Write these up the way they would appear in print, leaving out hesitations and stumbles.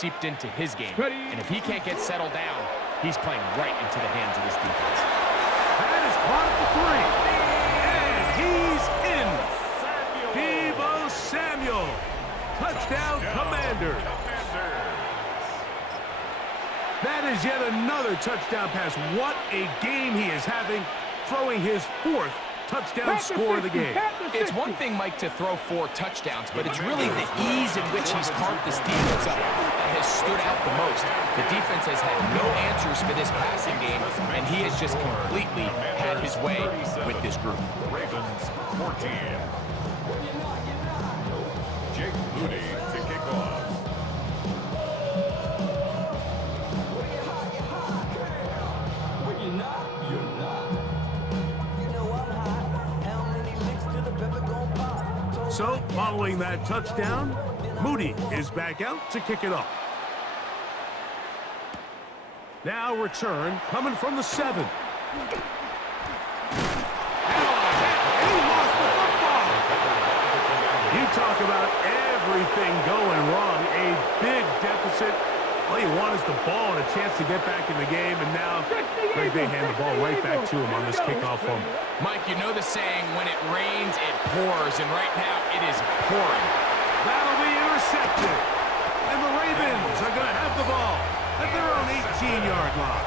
seeped into his game. And if he can't get settled down, he's playing right into the hands of this defense. That is caught at the 3. And he's in. Deebo Samuel. Touchdown, Commanders. That is yet another touchdown pass. What a game he is having, throwing his 4th touchdown score of the game. It's one thing, Mike, to throw 4 touchdowns, but it's really the ease in which he's carved this defense up that has stood out the most. The defense has had no answers for this passing game, and he has just completely had his way with this group. Ravens 14. Jake Moody to kick off. So, following that touchdown, Moody is back out to kick it off. Now return coming from the 7. And he lost the football. You talk about everything going wrong. A big deficit. All you want is the ball and a chance to get back in the game, and now Greg, they hand the ball right back to him on this kickoff fumble. Mike, you know the saying, when it rains, it pours, and right now it is pouring. That'll be intercepted. And the Ravens are going to have the ball at their own 18-yard line.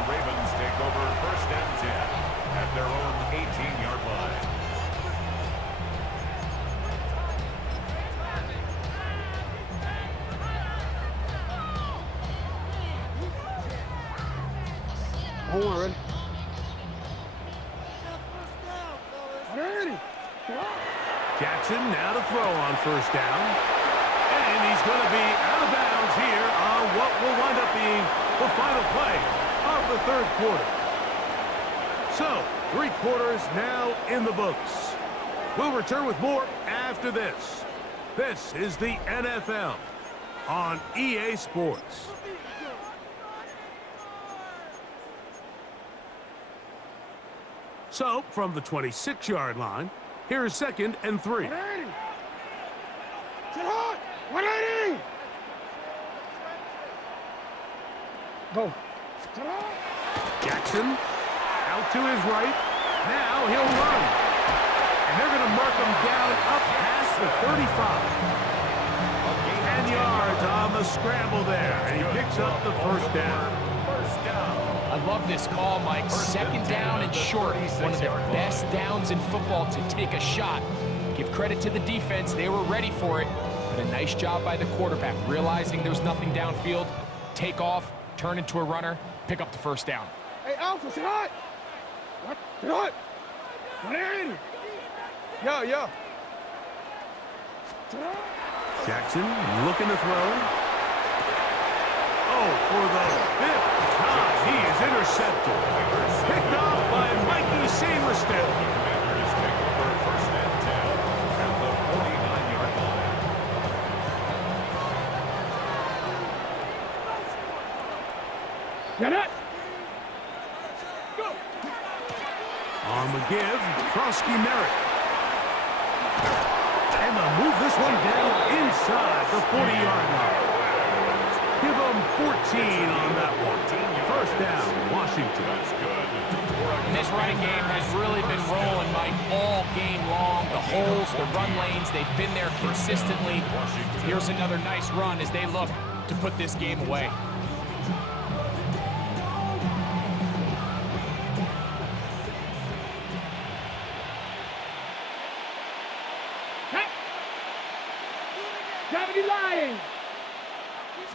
The Ravens take over 1st and 10 at their own 18-yard line. Horn. Jackson now to throw on 1st down. And he's going to be out of bounds here on what will wind up being the final play of the 3rd quarter. So, 3 quarters now in the books. We'll return with more after this. This is the NFL on EA Sports. So, from the 26-yard line, here is 2nd and 3. 180! Go. Jackson out to his right. Now he'll run. And they're going to mark him down up past the 35. 10 yards on the scramble there. And he picks up the 1st down. I love this call, Mike. 2nd down and short. One of the best downs in football to take a shot. Give credit to the defense. They were ready for it. But a nice job by the quarterback, realizing there's nothing downfield. Take off, turn into a runner, pick up the 1st down. Hey, Alpha, sit hot! What? Sit hot! 180! Yo. Jackson looking to throw. Oh, for the 5th time, he is intercepted. Picked off by Mikey Sainristil. Commanders take over 1st and 10 at the 49-yard line. Get it! Go! On the give, Krosky Merritt. And they'll move this one down inside the 40-yard line. Give them 14 on that one. 1st down, Washington. And this running game has really been rolling, Mike, all game long. The holes, the run lanes, they've been there consistently. Here's another nice run as they look to put this game away. Lying.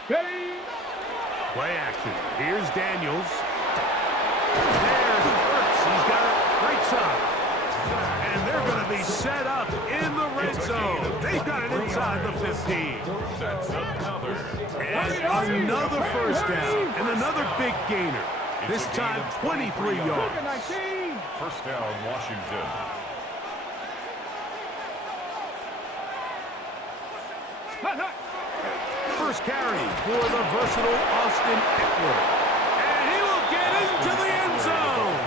Play action. Here's Daniels. There's Hurts. He's got it right side. And they're going to be set up in the red zone. They've got it inside the 15. And another 1st down. And another big gainer. This time 23 yards. 1st down, Washington. First carry for the versatile Austin Eckler. And he will get into the end zone.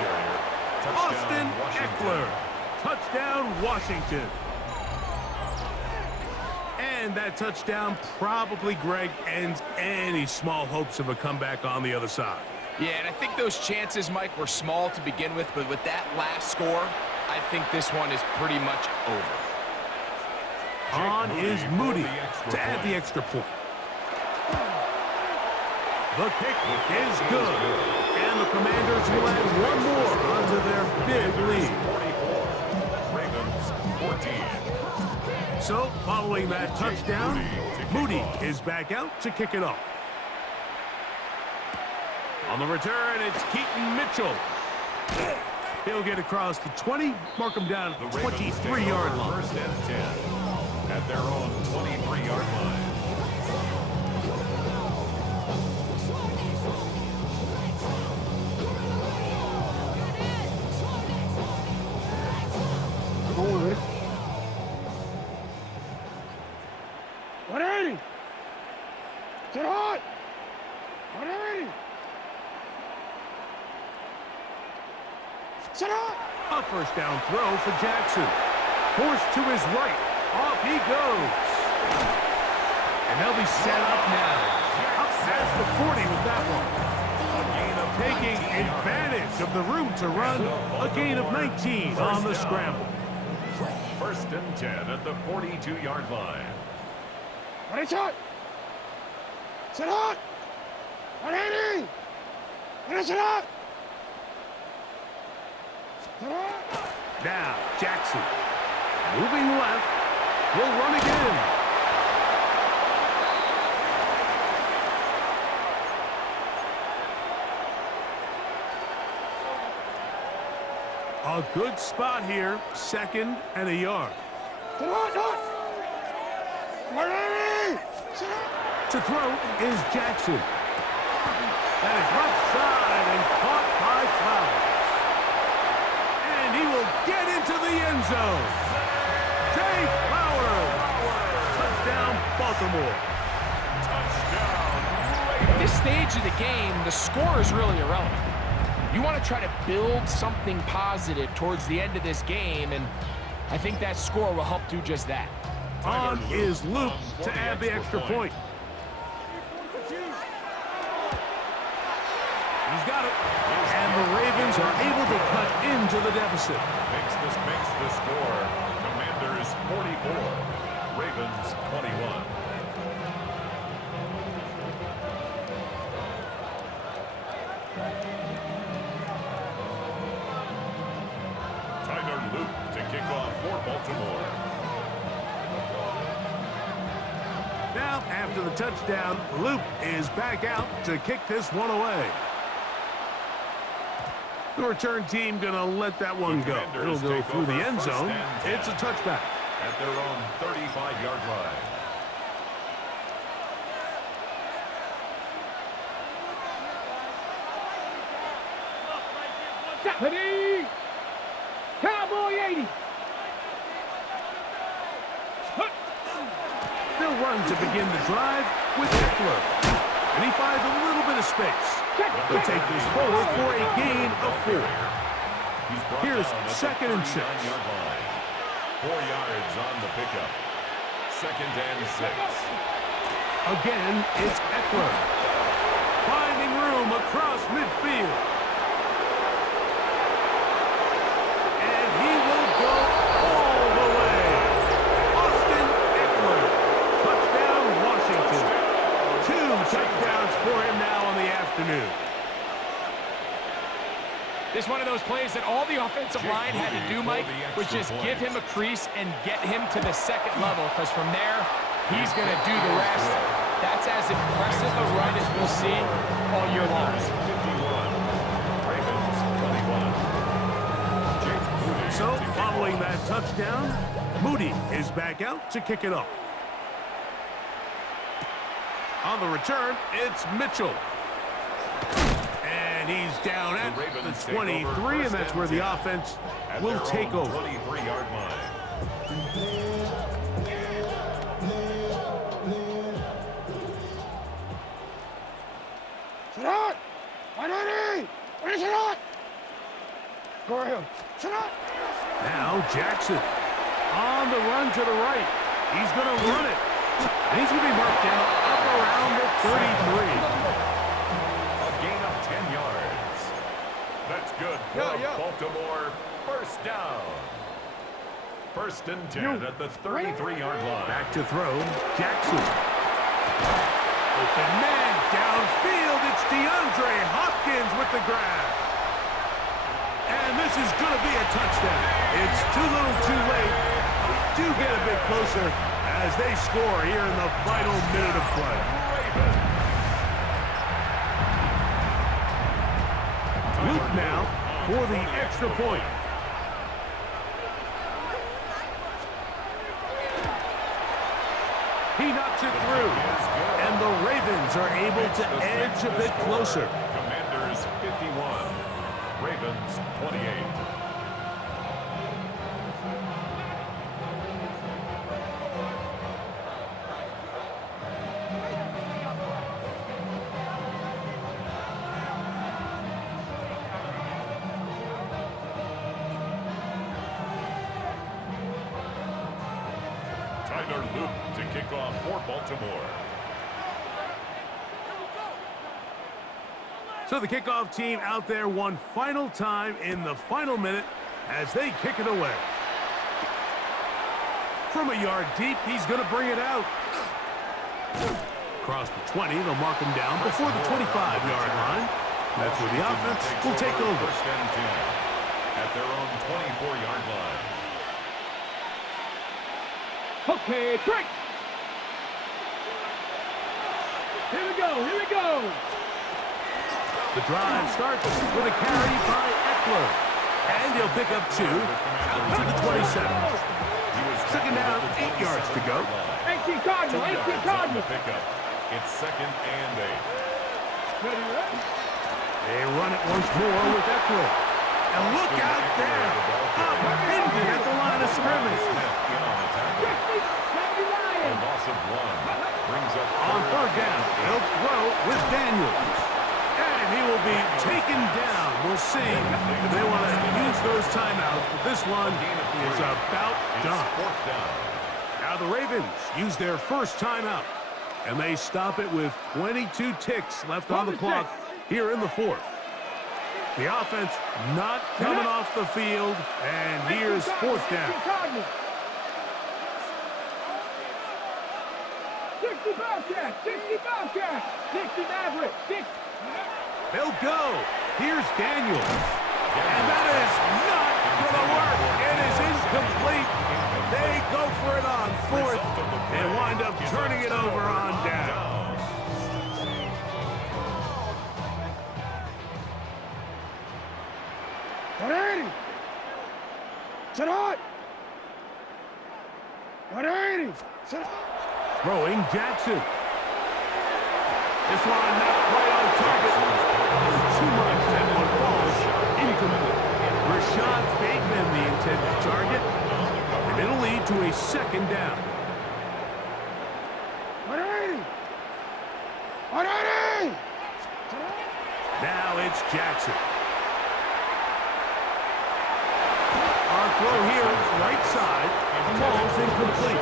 Austin Eckler. Touchdown, Washington. And And that touchdown probably, Greg, ends any small hopes of a comeback on the other side. Yeah, and I think those chances, Mike, were small to begin with, but with that last score, I think this one is pretty much over. On is Moody to add the extra point. The kick is good. And the Commanders will add one more onto their big lead. Ravens 14. So, following that touchdown, Moody is back out to kick it off. On the return, it's Keaton Mitchell. He'll get across the 20, mark him down at the 23-yard line. First and 10 at their own 23-yard line. Forward. 180. Get hot. 180. Sit up. A first down throw for Jackson. Forced to his right. Off he goes. And they'll be set up now. Up past the 40 with that one. Taking advantage of the room to run. A gain of 19 on the scramble. First and 10 at the 42-yard line. Ready, shot. Sit hot. 180. Finish it up. Now, Jackson. Moving left. He'll run again. A good spot here. Second and a yard. Sit hot. 180. Sit hot. To throw is Jackson. That is left side and caught by Flowers. And he will get into the end zone. Jay Flowers. Touchdown, Baltimore. At this stage of the game, the score is really irrelevant. You want to try to build something positive towards the end of this game, and I think that score will help do just that. On is Luke to add the extra point. He's got it. And the Ravens are able to cut into the deficit. Makes the score. Commanders 44. Ravens 21. Tyler Luke to kick off for Baltimore. Now, after the touchdown, Luke is back out to kick this one away. The return team gonna let that one go. It'll go through the end zone. It's a touchback. At their own 35-yard line. Ready. Cowboy 80. They'll run to begin the drive with Eckler. And he finds a little bit of space. They'll take this forward for a gain of 4. Here's second and 6. 4 yards on the pickup. Second and 6. Again, it's Eckler. Finding room across midfield. And he will go all the way. Austin Eckler. Touchdown, Washington. 2 touchdowns for him now on the afternoon. This is one of those plays that all the offensive line had to do, Mike, was just give him a crease and get him to the second level, because from there, he's going to do the rest. That's as impressive a run as we'll see all year long. So, following that touchdown, Moody is back out to kick it off. On the return, it's Mitchell. And he's down at the 23, and that's where the offense will take over. 23-yard line. Sit out. 180. Finish it up. Go ahead. Sit out. Now Jackson on the run to the right. He's going to run it. And he's going to be marked down up around the 33. A gain of 10 yards. That's good for Baltimore. First down. First and 10 at the 33-yard line. Back to throw, Jackson. Open man downfield. It's DeAndre Hopkins with the grab. And this is going to be a touchdown. It's too little too late. We do get a bit closer as they score here in the final minute of play. Luke now for the extra point. He knocks it through, and the Ravens are able to edge a bit closer. Commanders 51, Ravens 28. Luke to kick off for Baltimore. So the kickoff team out there one final time in the final minute as they kick it away. From a yard deep, he's going to bring it out. Across the 20, they'll mark him down before the 25-yard line. That's where the offense will take over. At their own 24-yard line. Okay, trick. Here we go, here we go. The drive starts with a carry by Eckler. And he'll pick up 2 out to the 27. Second down, 8 yards to go. 18 Cardinal, 18 Cardinal. It's second and 8. Ready, ready. They run it once more with Eckler. And look out there. Upended at the line of scrimmage. Loss of 1 brings up on third down. He'll throw with Daniels. And he will be taken down. We'll see if they want to use those timeouts. But this one is about done. Now the Ravens use their first timeout. And they stop it with 22 ticks left on the clock here in the fourth. The offense not coming off the field. And here's fourth down. 60 Bobcat, 60 Bobcat, 60 Maverick, 60. They'll go. Here's Daniels. And that is not going to work. It is incomplete. They go for it on fourth and wind up turning it over on down. $180. Sit-out. $180. Sit-out. Throwing Jackson. This one not quite on target. Too much. That one falls incomplete. Rashad Bateman, the intended target. And it'll lead to a second down. 180. 180. Now it's Jackson. Our throw here, right side. Ball's incomplete.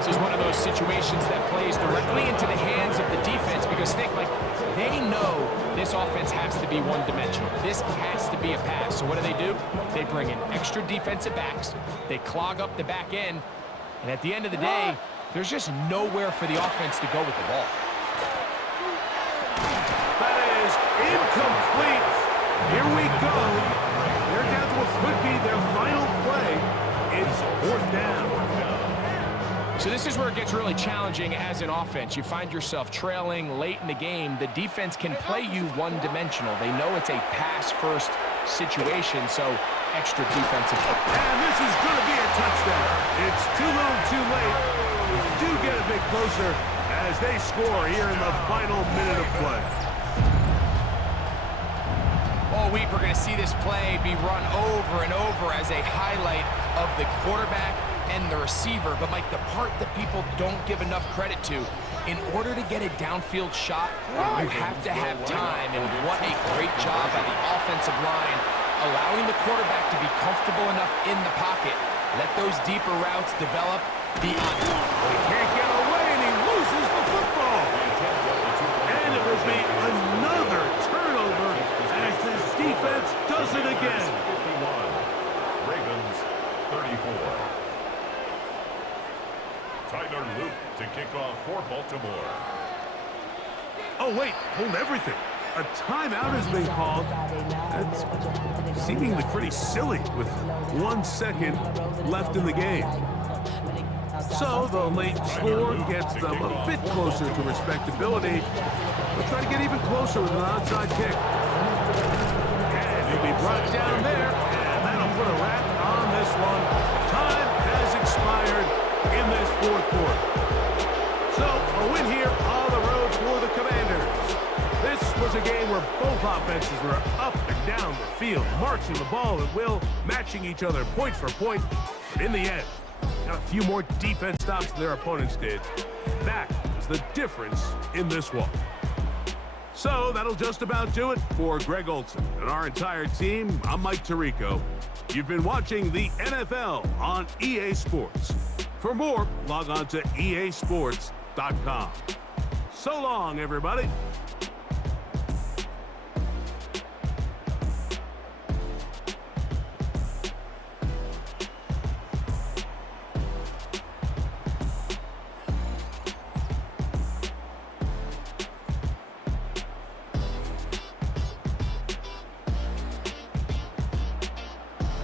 This is one of those situations that plays directly into the hands of the defense because, Nick, like, they know this offense has to be one-dimensional. This has to be a pass. So what do? They bring in extra defensive backs. They clog up the back end. And at the end of the day, there's just nowhere for the offense to go with the ball. That is incomplete. Here we go. They're down to what could be their final play. It's fourth down. So this is where it gets really challenging as an offense. You find yourself trailing late in the game. The defense can play you one-dimensional. They know it's a pass-first situation, so extra defensive. And this is going to be a touchdown. It's too little too late. We do get a bit closer as they score here in the final minute of play. All week we're going to see this play be run over and over as a highlight of the quarterback and the receiver. But, Mike, the part that people don't give enough credit to, in order to get a downfield shot, you have to have time. And what a great job by the offensive line, allowing the quarterback to be comfortable enough in the pocket, let those deeper routes develop, He can't get away, and he loses the football. And it will be another turnover as this defense does it again. 51. Ravens 34. Tyler Luke to kick off for Baltimore. Oh, wait, hold everything. A timeout has been called. That's seemingly pretty silly with 1 second left in the game. So the late score gets them a bit closer to respectability. They'll try to get even closer with an onside kick. And he'll be brought down there, and that'll put a wrap on this one. Time has expired in this fourth quarter. So a win here on the road for the Commanders. This was a game where both offenses were up and down the field, marching the ball at will, matching each other point for point. But in the end, got a few more defense stops than their opponents did. That is the difference in this one. So that'll just about do it for Greg Olson and our entire team. I'm Mike Tirico. You've been watching the NFL on EA Sports. For more, log on to easports.com. So long, everybody.